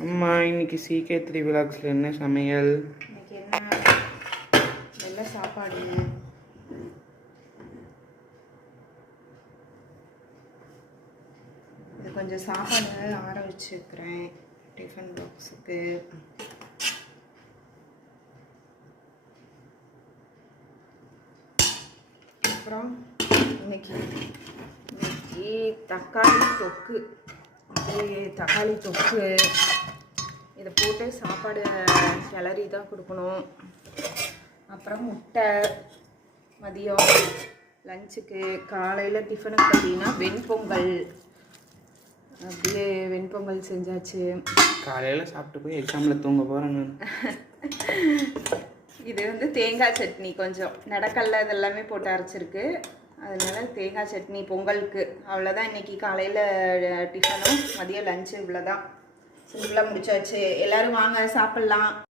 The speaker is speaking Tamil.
அம்மா இன்னைக்கு CK3 விலாக்ஸில் என்ன சமையல்? இன்னைக்கு என்ன வெள்ளை சாப்பாடு. இது கொஞ்சம் சாப்பாடு ஆற வச்சுருக்கிறேன் டிஃபன் பாக்ஸுக்கு. அப்புறம் இன்னைக்கு தக்காளி தொக்கு. தக்காளி தொக்கு இதை போட்டு சாப்பாடு கிளறி தான் கொடுக்கணும். அப்புறம் முட்டை மதியம் லஞ்சுக்கு. காலையில் டிஃபனுக்கு பார்த்தீங்கன்னா வெண்பொங்கல். அப்படியே வெண்பொங்கல் செஞ்சாச்சு. காலையில் சாப்பிட்டு போய் எக்ஸாமில் தூங்க போகிறேன் நான். இது வந்து தேங்காய் சட்னி, கொஞ்சம் நடக்கல்ல இதெல்லாமே போட்டு அரைச்சிருக்கு. அதனால தேங்காய் சட்னி பொங்கலுக்கு. அவ்வளோதான் இன்றைக்கி காலையில் டிஃபனும் மதியம் லஞ்சு. இவ்வளோதான் சிம்பிளாக முடிச்சாச்சு. எல்லோரும் வாங்க சாப்பிட்லாம்.